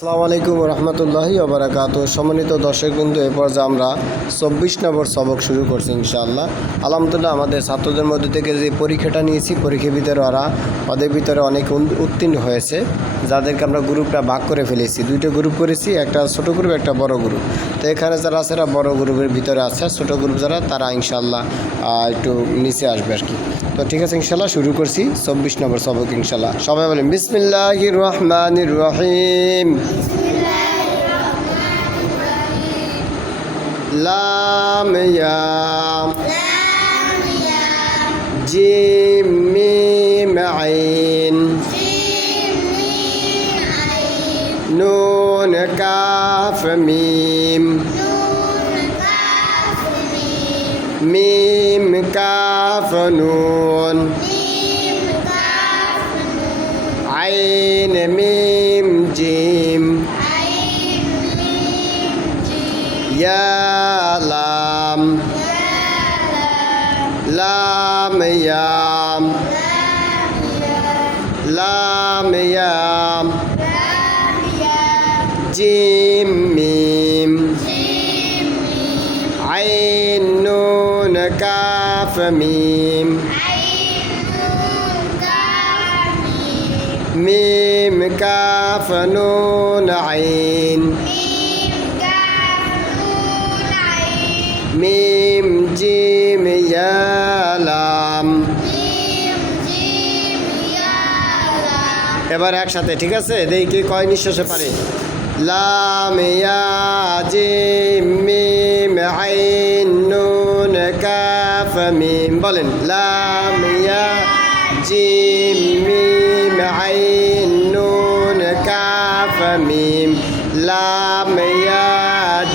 আসসালামু আলাইকুম রহমতুল্লাহি ওবারাকাতু। সম্মানিত দর্শকবৃন্দ, এ পর্যায়ে আমরা 24 নম্বর সবক শুরু করছি ইনশাআল্লাহ। আলহামদুলিল্লাহ, আমাদের ছাত্রদের মধ্যে থেকে যে পরীক্ষাটা নিয়েছি, পরীক্ষার ভিতরে ওদের ভিতরে অনেক উত্তীর্ণ হয়েছে, যাদেরকে আমরা গ্রুপটা ভাগ করে ফেলেছি। দুইটা গ্রুপ করেছি, একটা ছোট গ্রুপ, একটা বড় গ্রুপ। তো এখানে যারা আছে এরা বড় গ্রুপের ভিতরে আছে, ছোট গ্রুপ যারা তারা ইনশাআল্লাহ একটু নিচে আসবে আর কি। তো ঠিক আছে, ইনশাআল্লাহ শুরু করছি 24 নম্বর সবক ইনশাআল্লাহ। সবাই বলেন বিসমিল্লাহির রহমানির রহিম। লাম ইয়া জিম মিম আইন নুন কাফ মিম মিম কাফ নুন আইন মিম জিম ইয়া লাম লাম ইয়াম লাম ইয়াম জিম মিম আইন নুন কাফ মিম মিম কাফ নুন আইন মিম জিম ইয়া লাম। এবার একসাথে, ঠিক আছে? দেখি কয় নিঃশ্বাসে পারে। লাম ইয়া জিম মিম আইন নুন কাফ মিম। বলেন লাম ইয়া জিম মিম আইন নুন কাফ মিম। লাম ইয়া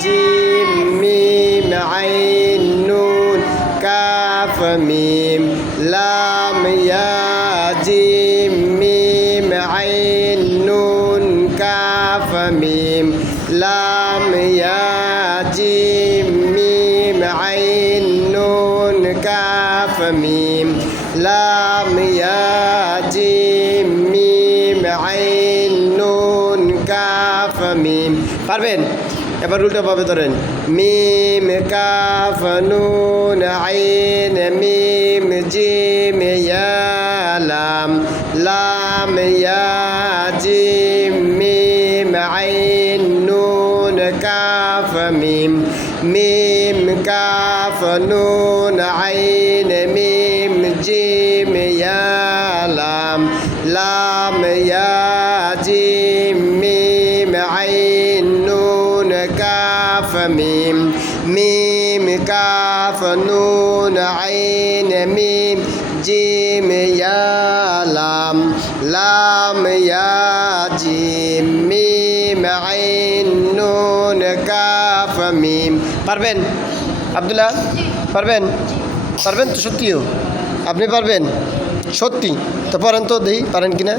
জিম মিম আইন নুন কাফ মিম। লাম ইয়া জিম মিম আইন নুন কাফ মিম। লাম ইয়া জিম মিম আইন নুন কাফ মিম। লাম ইয়া জিম মিম আইন নুন কাফ মিম। পারবেন? এবার উল্টোভাবে ধরেন। মিম কাফ নুন আইন মিম জিম ইয়া লাম। লাম ইয়া জিম মিম আইন নুন কাফ মিম। মিম কাফ নুন আইন মিম জিম ইয়া লাম। লাম ইয়া জিম মিম আইন নুন কাফ মিম। মিম কাফ নুন আইন মিম জিম ইয়া লাম। লাম ইয়া জিম মিম আইন নুন কাফ মিম। পারবেন আব্দুল্লাহ? পারবেন? পারবেন তো? সত্যিও আপনি পারবেন? সত্যি? তো পড়েন তো, দেখি পারেন কিনা।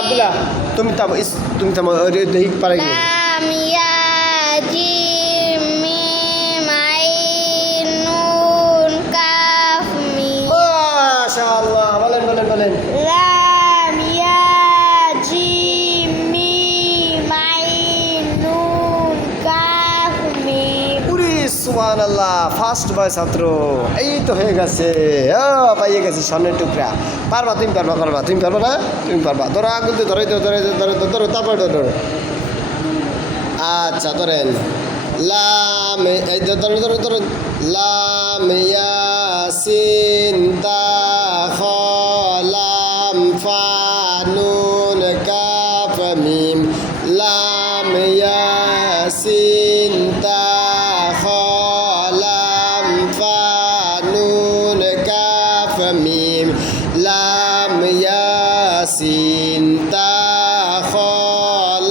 আব্দুল্লাহ তুমি থামো, তুমি থামো, দেখি পারে কিনা। মাশাআল্লাহ, বলেন বলেন বলেন। সুবহানাল্লাহ, ফার্স্ট বয় ছাত্র, এই তো হয়ে গেছে, পাইয়ে গেছে স্বর্ণের টুকরা। পারবা? তুমি পারবা? পারবা? তুমি পারবা না? তুমি পারবা। ধরো আগুন ধরে ধরে ধরে ধরো, তারপর ধরো। আচ্ছা ধরেন। লাম, এই ধরো ধরো ধরো। লাম ইয়াসিন তা খ লাম ফা নুন কাফ মিম। লাম ইয়াসিন তা মিম। লাম ইয়াসিন তা খ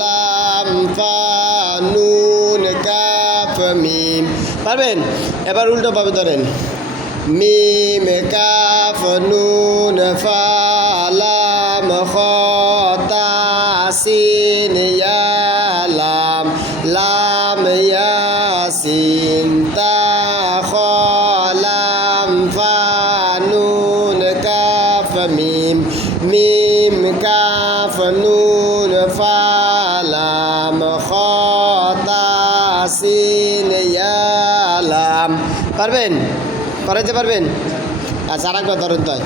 লাম ফা নুন কাফ মিম। পারবেন? এবার উল্টোভাবে ধরেন। মিম কাফ নুন ফা লাম খ তা সিন ইয়া লাম। লাম ইয়াসিন তা খ লাম ফা নুন কাফ মিম। মিম কাফ নুন ফা লাম খ তা সিন ইয়া লাম। পারবেন? পড়াইতে পারবেন? আচ্ছা আর একবার ধরেন তাই।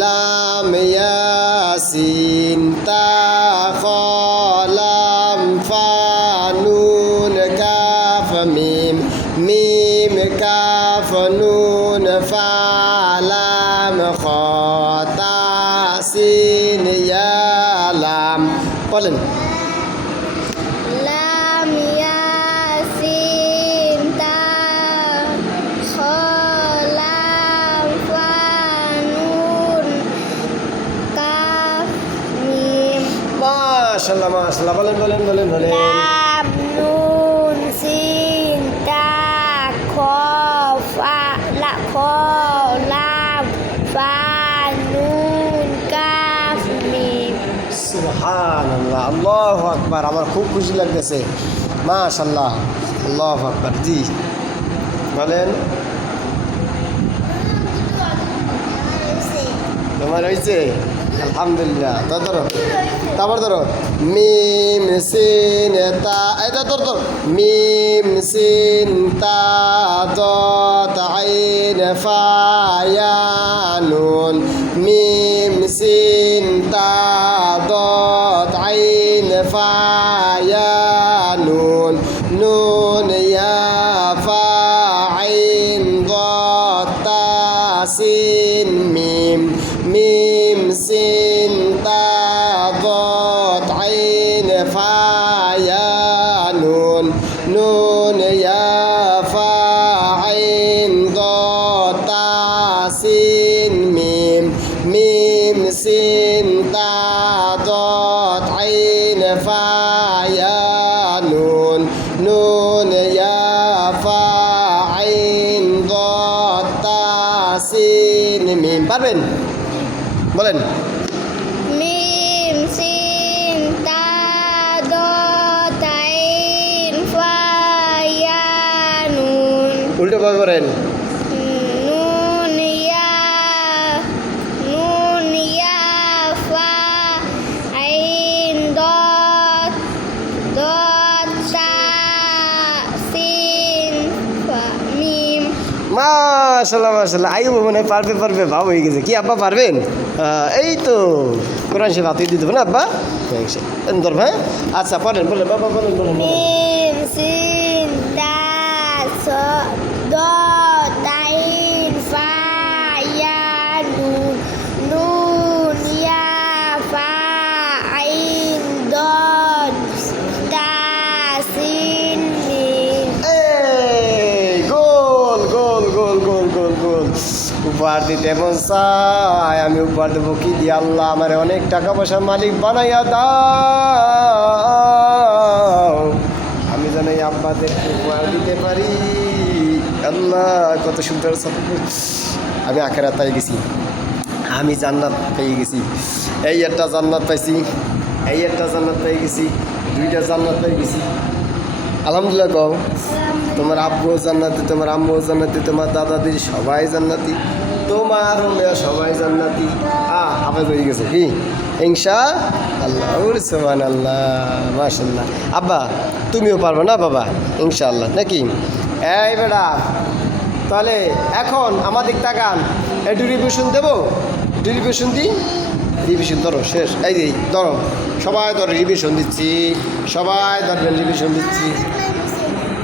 লাম ইয়াসিন তা খ লাম ফা নুন কাফ মিম মিম কাফ নুন ফা লাম খ তা সিন ইয়া লাম। বলেন। লাম ইয়াসিন তা খ লাম ফা নুন কাফ মিম মাশাআল্লাহ মাশাআল্লাহ। বলেন বলেন বলেন বলেন। লাম নুন সিন তা খ ফা লা খ লাম ফা নুন কাফ মিম। সুবহানাল্লাহ, আল্লাহু আকবার। আমার খুব খুশি লাগতেছে, মাশাআল্লাহ, আল্লাহু আকবার। জি বলেন। তোমার হয়েছে? আলহামদুলিল্লাহ। তো ধরো, তারপর ধরো মিম সিন তা, এটা ধর ধর, মিম সিন তা দত আইন ফা ইয়া নুন মিম সিন তা দত আইন ফা ইয়া নুন নুন ইয়া ফা আইন দত তা সিন মিম মিম সিন তা দত আইন ফা ইয়া নুন নুন ইয়া ফা আইন দত তা সিন মিম মিম সিন তা দত আইন ফা ইয়া নুন নুন ইয়া ফা আইন দত তা সিন মিম। পারবেন? বলেন। মিম সিন তা দত আইন ফা ইয়া নুন উল্টো ভাবে করেন। নুন ইয়া ফা আইন দত দত তা সিন ফা মিম। মাশাআল্লাহ মাশাআল্লাহ। আইব মনে হয় পারবে পারবে, ভাব হয়ে গেছে। কি আব্বা পারবেন? এই তো কোরআন শরীফ হাতে দিয়ে দেবেন আব্বা। ধর ভাই। আচ্ছা পড়েন বলেন বাবা, বলেন বলেন বলেন। মিম সিন তা স দত আইন ফা ইয়া নুন নুন ইয়া ফা আইন দত তা সিন মিম। এই গোল গোল গোল গোল গোল গোল। উপহার দিতে মন চায়, আমি উপহার দেবো কি দিয়ে? আল্লাহ আমারে অনেক টাকা পয়সার মালিক বানাইয়া দাও, আমি যেন এই আব্বাদের উপহার দিতে পারি। আল্লাহ কত সুন্দর। আমি আখেরাত পেয়ে গেছি, আমি জান্নাত পেয়ে গেছি। এই একটা জান্নাত পাইছি, এই একটা জান্নাত পেয়ে গেছি, দুইটা জান্নাত পেয়ে গেছি। আলহামদুলিল্লাহ কও। তোমার আব্বুও জান্নাতি, তোমার আম্মুও জান্নাতি, তোমার দাদাদি সবাই জান্নাতি, তোমার মেয়ে সবাই জান্নাতি। হাফেজ হয়ে গেছে কি ইনশা আল্লাহ। সুবহানাল্লাহ মাশাআল্লাহ। আব্বা তুমিও পারবে না বাবা ইনশাআল্লাহ, নাকি? এই বেটা, তাহলে এখন আমাদের তাকান, একটু রিভিশন দেবো। রিভিশন দিই, রিভিশন ধরো শেষ। এই যে ধরো, সবাই ধরো রিভিশন দিচ্ছি, সবাই ধরবেন, রিভিশন দিচ্ছি।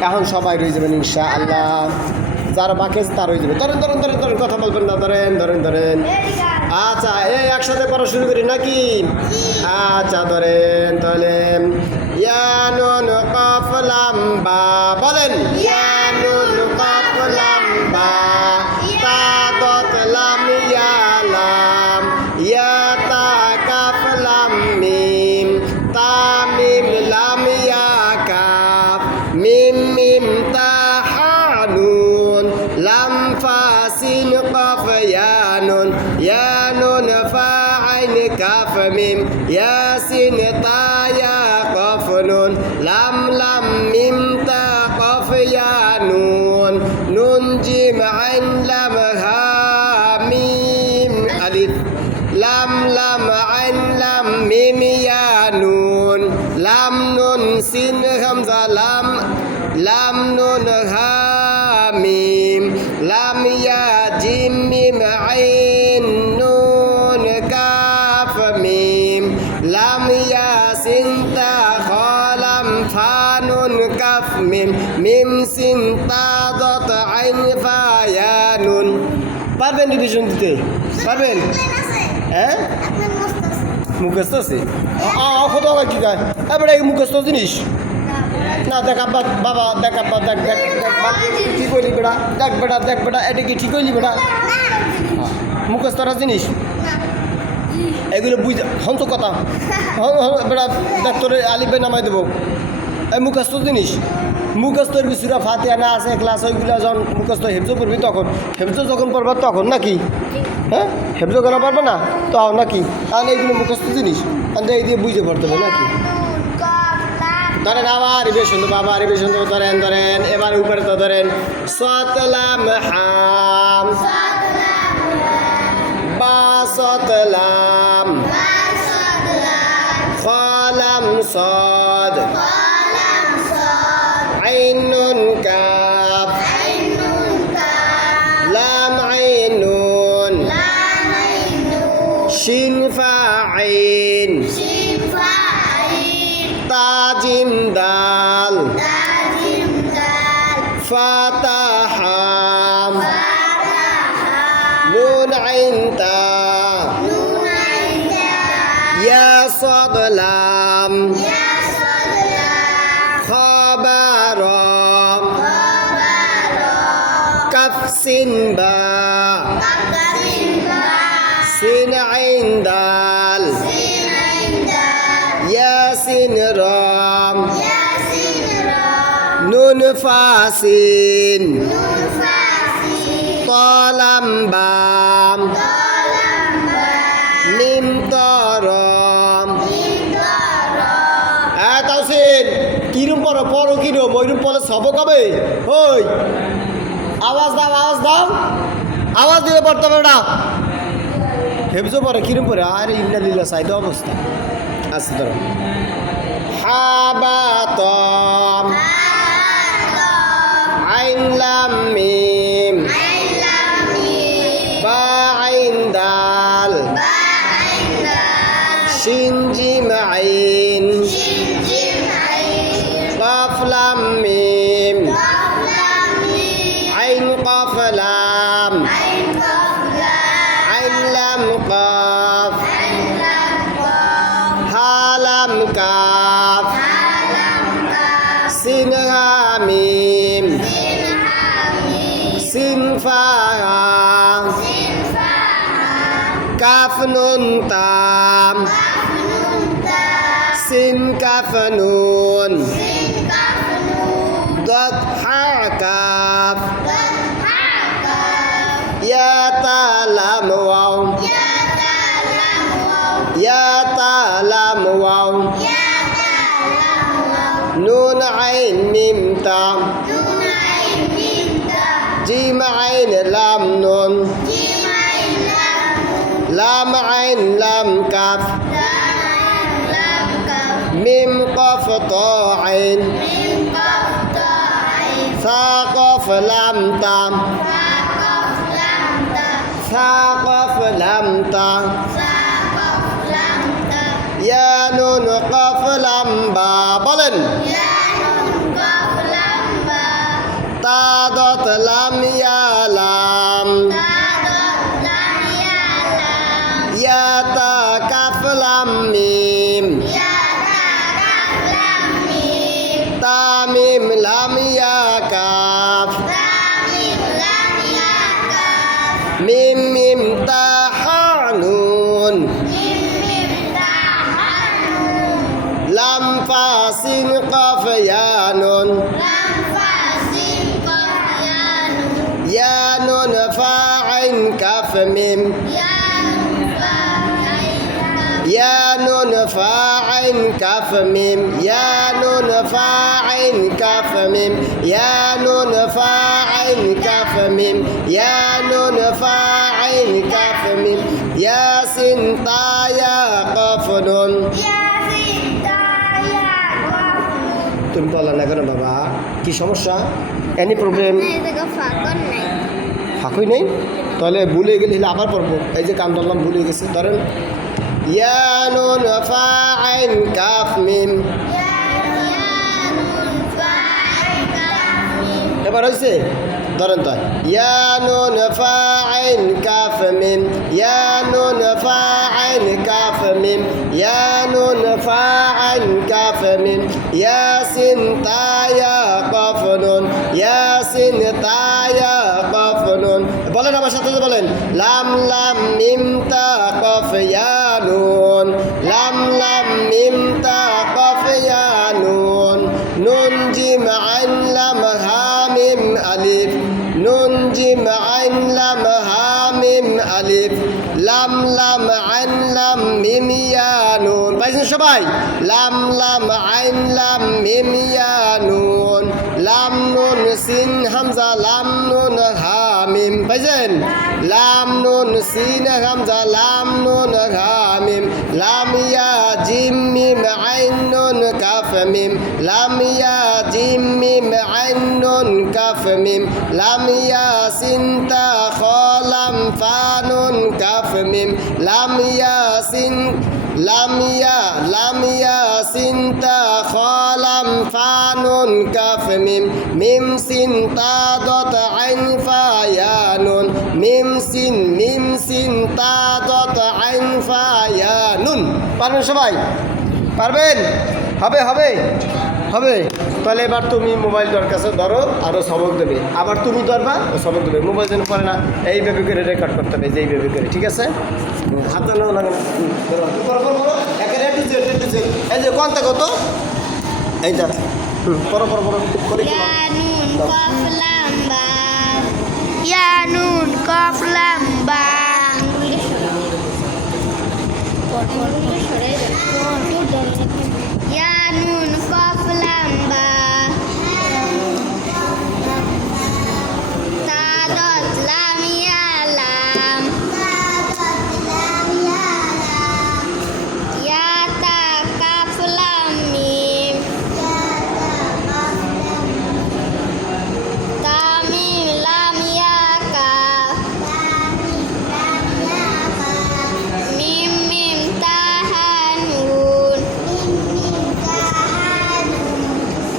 এখন সবাই রয়ে যাবেন ইনশা আল্লাহ, যারা বাকি আছে তার হয়ে যাবে। ধরেন ধরেন ধরেন ধরেন, কথা বলবেন না, ধরেন ধরেন ধরেন। আচ্ছা এই একসাথে পড়া শুরু করি নাকি? আচ্ছা ধরেন তাহলে। ইয়ানুন কফ লাম বা, বলেন। ইয়ানুন কফ লাম বা, তা দত লাম ইয়া লাম, ইয়া তা কাফ লাম মিম, তা মিম লাম ইয়া কাফ, মিম মিম তা হা নুন, লাম ফা সিন কফ ইয়া নুন, ইয়া নুন ফা আইন কাফ মিম, ইয়া সিন তা ইয়া কফ নুন, লাম লাম মিম তা কফ ইয়া নুন, নুন জিম আইন লাম হা মিম আলিফ, লাম লাম আইন লাম মিম ইয়া নুন লাম নুন সিন হামজা লাম নুন হা মিম লাম ইয়া জিম মিম আইন নুন কাফ মিম লাম ইয়া সিন তা খা লাম ফা নুন কাফ মিম মিম সিন তা দত আইন ফা ইয়া নুন। পারবেন রিভিশন দিতে? পারবেন? হ্যাঁ মুখস্থ আছে কত কি গায় এবারে মুখস্থ জিনিস না দেখ আব্বা বাবা দেখ আব্বা দেখ দেখ দেখ কি করলি বেটা দেখ বেটা এটা কি ঠিক হইলি বেটা মুখস্থরা জিনিস এগুলো বুঝ হন্ত কথা বেটা দেখ তোর আলিফে নামাই দেবো এই মুখস্থ জিনিস মুখস্থর বিশুরা ফাতে না আছে ক্লাস ওইগুলো যখন মুখস্থ হেফজো করবি তখন হেফজো যখন পড়বা তখন নাকি হ্যাঁ হেফজো কেন পারবে না তো নাকি তাহলে এইগুলো মুখস্থ জিনিস এই দিয়ে বুঝতে পারতে হবে নাকি ধরেন আবার রিভিশন দেবো আবার রিভিশন দেবো ধরেন এবার উপরে তো ধরেন সতলাম হাম বা সতলাম খলাম সদ আইনুন কাফ লাম আইনুন শিন ফা আইন তাজিম দাল ফাতাহা নুন আইন তা ইয়া সাদ লাম খাবার কাফ সিন বা সিন আইন দাল ইয়াসিন রাম নুন ফাসিন তলাম বাম মিম তরম তাওসিন কিরম পড়ো কিরম ওইরম পড়লে সবক হবে ওই আওয়াজ দাও আওয়াজ দিয়ে পড়তে হবে না হেফজো পড়ে কিরম পড়ে আর ইল্লা লিল্লা সাইড অবস্থা আচ্ছা ধরো হাবাতম আইন লাম মিম বা আইন দাল শিন জিম আইন কাফ লাম মিম আইন কাফ লাম আইন লাম কাফ হালাম কাফ সিন হা মিম সিন ফা কাফ নুন তাম সিন কাফ নুন দত হা কাফ ইয়া তা লাম ওয়াও ইয়া তা লাম ওয়াও নুন আইন মিম তা জিম আইন লাম নুন লাম আইন লাম কাফ মিম কফ ত আইন সা কফ লাম তাম সা কফ লাম তা ইয়া নুন কফ লাম বা বলেন তা দত লাম ইয়া লাম ইয়া তা কাফ লাম মিম তা মিম লাম ইয়া কাফ মিম মিম তা হা নুন লাম ফা সিন কাফ ইয়া নুন ইয়া নুন ফা আইন কাফ মিম ইয়া নুন ফা আইন কাফ মিম ইয়া নুন ফা আইন কাফ মিম ইয়া নুন ফা আইন কাফ মিম ইয়া নুন ফা আইন কাফ মিম ইয়াসিন তা ইয়া কাফ নুন ইয়াসিন তা ইয়া কফ নুন। তুমি বললা না কেন বাবা? কি সমস্যা? Any problem? না, এই জায়গা ফাঁকন নাই। ফাঁকুই নেই? তাহলে ভুলে গেলে আবার পড়বো। এই যে কান ধরলাম, ভুলে গেছে। ধরেন ইয়া নুন ফা আইন কাফ মিম। নুন ফা আইন কাফ মিম। এবার হয়েছে? ধরেন তো ইয়া নুন ফা আইন কাফ মিম, ইয়া নুন ফা আইন কাফ মিম, ইয়া নুন ফা আইন কাফ মিম, ইয়াসিন তা ইয়া কফ নুন, ইয়াসিন তা ইয়া কফ নুন। বলেন আমার সাথে বলেন লাম লাম মিম তা কফ ইয়া নুন, লাম লাম মিম তা কফ ইয়া নুন, নুন জিম আইন লাম হা মিম আলিফ, নুন জিম আইন লাম হা মিম আলিফ, লাম লাম আইন লাম মিম ইয়া নুন। পাইছেন সবাই? লাম লাম আইন লাম মিম ইয়া নুন, লাম নুন সিন হামজা লাম নুন হা মিম। পাইছেন? লাম নুন সিন হামজা লাম নুন হা মিম, লাম ইয়া জিম মিম আইন নুন কাফ মিম, লাম ইয়া জিম মিম আইন নুন কাফ মিম, লাম ইয়া সিন তা খ লাম ফা নুন কাফ মিম, লাম ইয়া সিন লাম ইয়া সিন তা খ লাম ফা নুন কাফ মিম, মিম সিন তা দত আইন ফা ইয়া নুন, মিম সিন তা দত আইন ফা ইয়া নুন। পারবেন সবাই? পারবেন? হবে হবে হবে। তাহলে এবার তুমি মোবাইলটার কাছে ধরো, আরও সবক দেবে। আবার তুমি ধরবা, ও সবক দেবে। মোবাইল যেন পড়ে না, এইভাবে করে রেকর্ড করতে হবে, যে এইভাবে করে। ঠিক আছে? হাত নেওয়া লাগে না। এই যে কোনটা কত? এইটা পড়ো পড়ো পড়ো করে কি ইয়া নুন কফ লাম বা, ইয়া নুন কফ লাম বা। ইয়া নুন কফ লাম বা, তা দত লাম ইয়া লাম, ইয়া তা কাফ লাম মিম, তা মিম লাম ইয়া কাফ, মিম মিম তা হা নুন,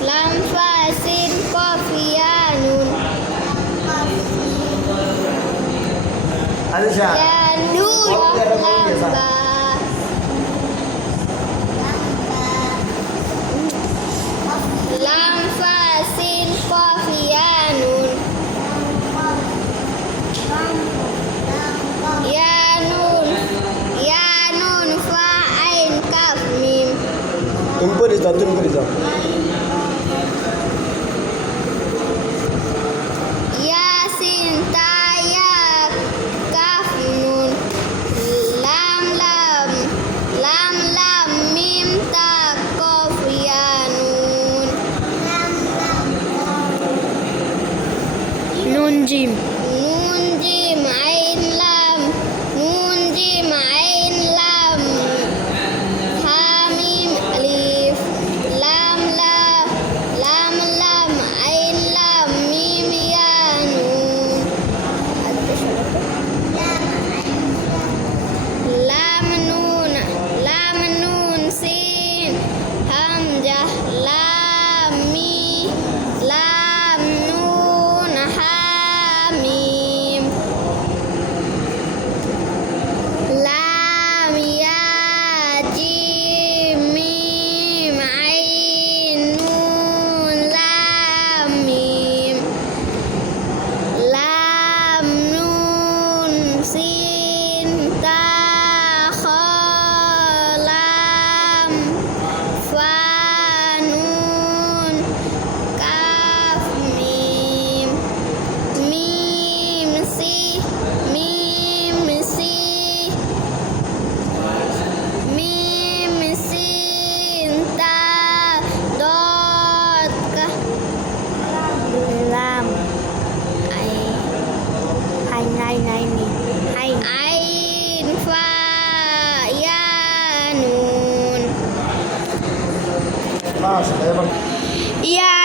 লাম ফা সিন কফ ইয়া নুন, আচ্ছা ইয়া নুন লাম বা, লাম ফা সিন কফ ইয়া নুন, ইয়া নুন ফা আইন কাফ মিম, তুমি করে যাও, তুমি করে যাও। ইয়াসিন তা ইয়া কাফ নুন, লাম লাম মিম তা কফ ইয়া নুন, নুন জিম আইন লাম, নুন জিম আইন লাম হা মিম আলিফ, লাম আইন লাম মিম ইয়া নুন, লাম নুন সিন হামজা লাম নুন হা আসলে এবার ইয়া